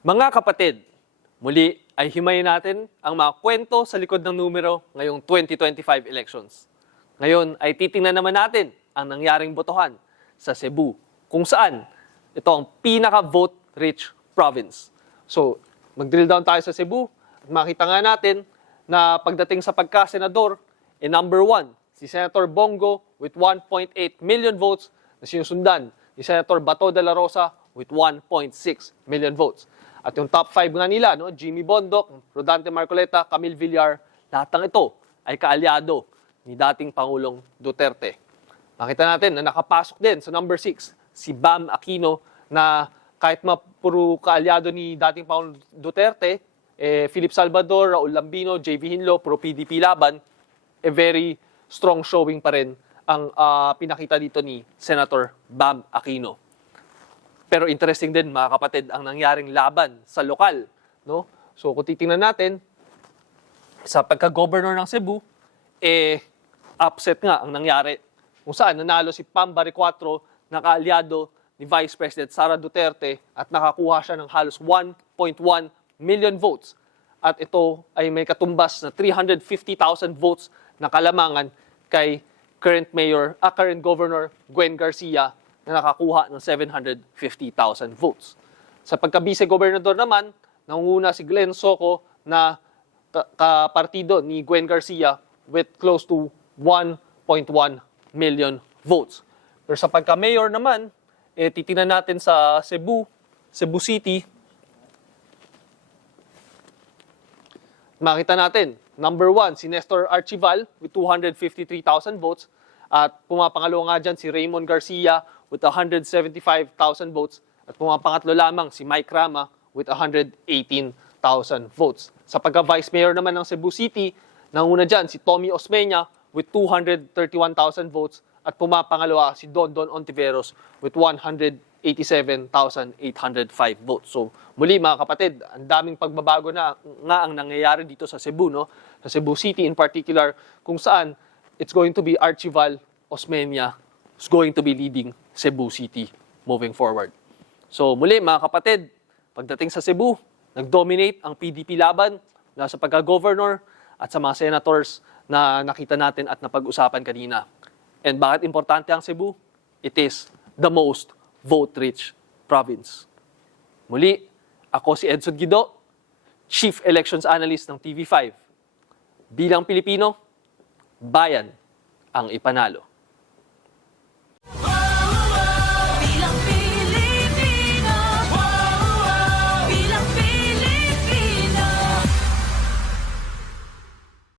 Mga kapatid, muli ay himayin natin ang mga kwento sa likod ng numero ngayong 2025 elections. Ngayon ay titingnan naman natin ang nangyaring botohan sa Cebu, kung saan ito ang pinaka-vote-rich province. So, mag-drill down tayo sa Cebu at makita nga natin na pagdating sa pagka-senador, number 1, si Senator Bongo with 1.8 million votes na sinusundan ni Senator Bato de la Rosa with 1.6 million votes. At yung top 5 nga nila, Jimmy Bondoc, Rodante Marcoleta, Camille Villar, lahat ng ito ay kaalyado ni dating Pangulong Duterte. Makita natin na nakapasok din sa number 6, si Bam Aquino, na kahit puro kaalyado ni dating Pangulong Duterte, Philip Salvador, Raul Lambino, JV Hinlo, pro PDP laban, very strong showing pa rin ang pinakita dito ni Senator Bam Aquino. Pero interesting din mga kapatid ang nangyaring laban sa lokal, no? So kung titingnan natin sa pagka-governor ng Cebu, upset nga ang nangyari. Kung saan nanalo si Pam Baricuatro na kaalyado ni Vice President Sara Duterte at nakakuha siya ng halos 1.1 million votes. At ito ay may katumbas na 350,000 votes na kalamangan kay current Governor Gwen Garcia na nakakuha ng 750,000 votes. Sa pagka-vice-gobernador naman, nangunguna si Glenn Soco na kapartido ni Gwen Garcia with close to 1.1 million votes. Pero sa pagka-mayor naman, titingnan natin sa Cebu City, makita natin, number 1, si Nestor Archival with 253,000 votes. At pumapangalo nga dyan si Raymond Garcia with 175,000 votes. At pumapangatlo lamang si Mike Rama with 118,000 votes. Sa pagka-vice mayor naman ng Cebu City, nanguna dyan si Tommy Osmeña with 231,000 votes. At pumapangalawa si Dondon Ontiveros with 187,805 votes. So muli mga kapatid, ang daming pagbabago na nga ang nangyayari dito sa Cebu, no? Sa Cebu City in particular, kung saan it's going to be Archival Osmeña who's going to be leading Cebu City moving forward. So muli mga kapatid, pagdating sa Cebu, nag-dominate ang PDP laban mula sa pagka-governor at sa mga senators na nakita natin at napag-usapan kanina. And bakit importante ang Cebu? It is the most vote-rich province. Muli, ako si Edson Guido, Chief Elections Analyst ng TV5. Bilang Pilipino, bayan ang ipanalo.